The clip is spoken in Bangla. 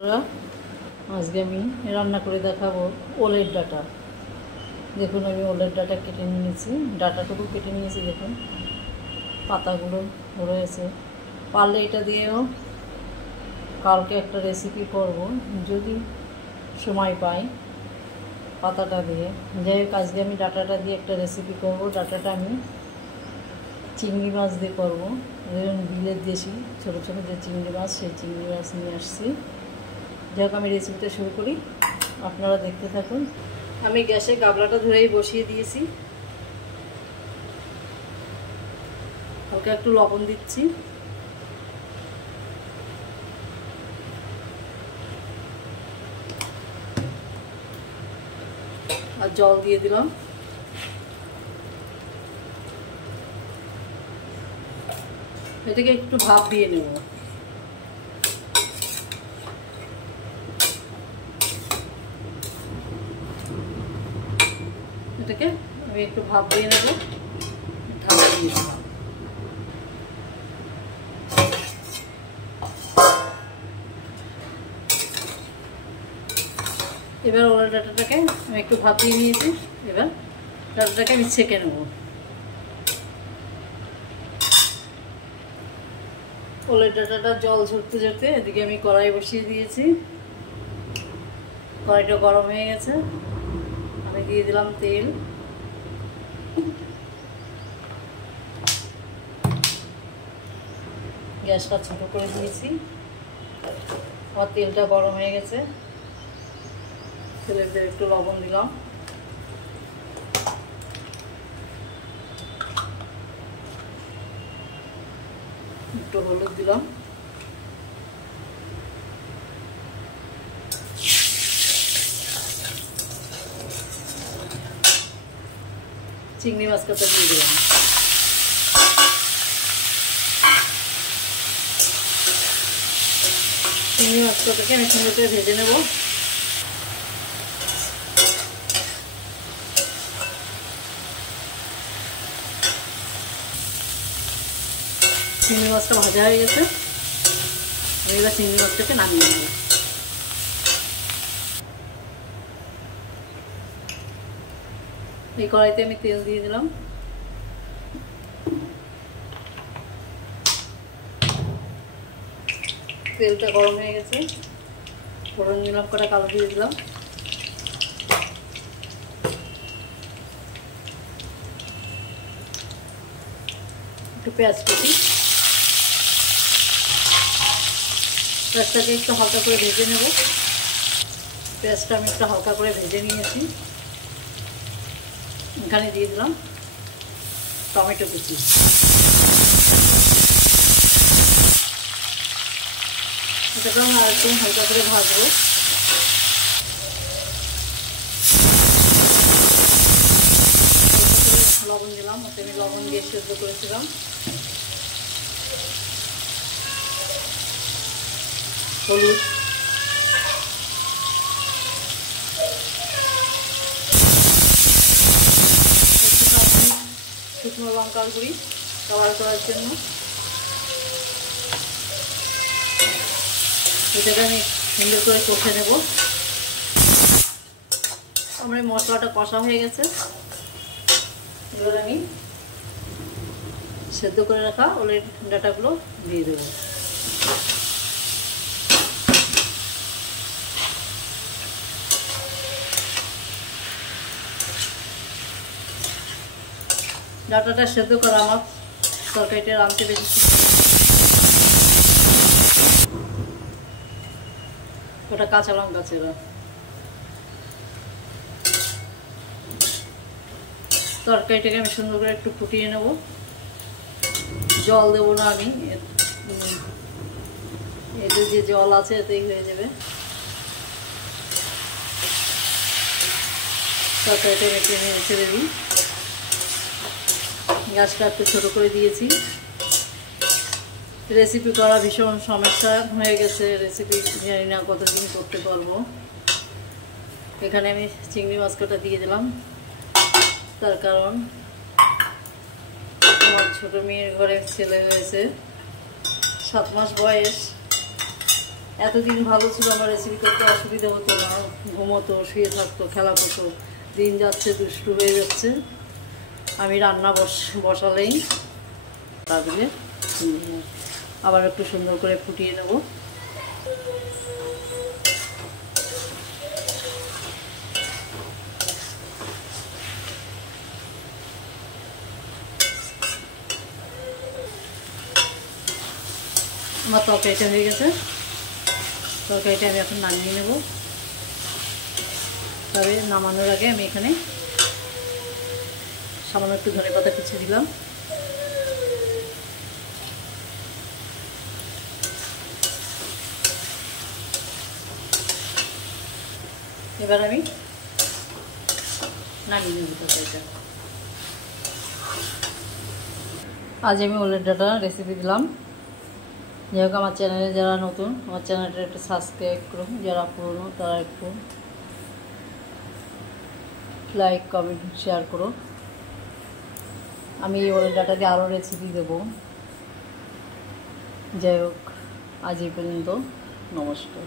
আজকে আমি রান্না করে দেখাবো ওলের ডাঁটা। দেখুন আমি ওলের ডাঁটা কেটে নিয়েছি, ডাঁটাটুকু কেটে নিয়েছি। দেখুন পাতাগুলো রয়েছে। পারলে এটা দিয়েও কালকে একটা রেসিপি করব যদি সময় পাই পাতাটা দিয়ে। যাই হোক আজকে আমি ডাঁটাটা দিয়ে একটা রেসিপি করব। ডাঁটাটা আমি চিংড়ি মাছ দিয়ে করবো। ধরুন বিলের দেশি ছোটো ছোটো যে চিংড়ি মাছ, সেই চিংড়ি মাছ নিয়ে আসছি। যাই হোক আমি রেসিপিটা শুরু করি, আপনারা দেখতে থাকুন। আমি গ্যাসে গাবলাটা ধরেই বসিয়ে দিয়েছি, হালকা একটু লবণ দিচ্ছি, আর জল দিয়ে দিলাম। এটাকে একটু ভাপ দিয়ে নেব। এটাকে আমি একটু ভাপ দিয়ে নেব, ঢাকা দিয়ে দিলাম। এবার ওলের ডাঁটাটাকে আমি একটু ভাপ দিয়ে নিয়েছি। এবার ডাঁটাটাকে আমি ছেঁকে নেব। ওলের ডাঁটাটা জল ঝরতে ঝরতে এদিকে আমি কড়াই বসিয়ে দিয়েছি। কড়াইটা গরম হয়ে গেছে, আমি দিয়ে দিলাম তেল। গ্যাসটা ছোটো করে দিয়েছি, আমার তেলটা গরম হয়ে গেছে। তেলের ভিতরে একটু লবণ দিলাম, একটু হলুদ দিলাম, চিংড়ি মাছ কাটা দিয়ে দিলাম। চিংড়ি মাছ কাটাকে আমি সুন্দর করে ভেজে নেব। চিংড়ি মাছটা ভাজা হয়ে গেছে, আমি এবার চিংড়ি মাছটাকে নামিয়ে নেব। এই কড়াইতে আমি তেল দিয়ে দিলাম। তেলটা গরম হয়ে গেছে, ফোড়ন দিলাম, কটা কালো দিয়ে দিলাম, একটু পেঁয়াজ কুচি। পেঁয়াজটাকে একটু হালকা করে ভেজে নেব। পেঁয়াজটা আমি একটু হালকা করে ভেজে নিয়েছি। এখানে দিয়ে দিলাম টমেটো কুচি। এটাকে আমি আর একটু হালকা করে ভাজবো। লবণ দিলাম, ওতে আমি লবণ দিয়ে সেদ্ধ করেছিলাম। হলুদ, শুকনো লঙ্কার গুঁড়ি কালার করার জন্য। এটাকে আমি সুন্দর করে কষে নেব। আমার মশলাটা কষা হয়ে গেছে, এবার আমি সেদ্ধ করে রাখা ওলের ডাঁটাগুলো দিয়ে দেবো। ডাঁটাটা সেদ্ধ করা আমার তরকারিটা রাঁধতে বেশি। ওটা কাঁচা লঙ্কা ছিল। তরকারিটাকে আমি সুন্দর করে একটু ফুটিয়ে নেব, জল দেবো না আমি, এতে যে জল আছে এতেই হয়ে যাবে। তরকারিটা একটু নেড়ে ছেড়ে দিই। গ্যাসটা একটু ছোটো করে দিয়েছি। রেসিপি করা ভীষণ সমস্যা হয়ে গেছে, রেসিপি জানি না কতদিন করতে পারবো। এখানে আমি চিংড়ি মাছ কাটা দিয়ে দিলাম, তার কারণ আমার ছোটো মেয়ের ঘরে ছেলে হয়েছে, 7 মাস বয়স। এতদিন ভালো ছিল, আমার রেসিপি করতে অসুবিধা হতো না, ঘুমোতো, শুয়ে থাকতো, খেলা করতো। দিন যাচ্ছে, দুষ্টু হয়ে যাচ্ছে। আমি রান্না বসালেই তারপরে আবার একটু সুন্দর করে ফুটিয়ে নেব। আমার তরকারিটা হয়ে গেছে, তরকারিটা আমি এখন নামিয়ে নেব। তবে নামানোর আগে আমি এখানে সামান্য একটু ধনেপাতা কুচি দিলাম। এবার আমি নামিয়ে নেব তরকারিটা। আজ আমি ওলের ডাটা রেসিপি দিলাম। যাই হোক, আমার চ্যানেলে যারা নতুন, আমার চ্যানেলটা একটু সাবস্ক্রাইব করুন, যারা পুরনো তারা একটু লাইক, কমেন্ট, শেয়ার করো। আমি এই ওলের ডাটা দিয়ে আরও রেসিপি দেবো। যাই হোক, আজ এই পর্যন্ত। নমস্কার।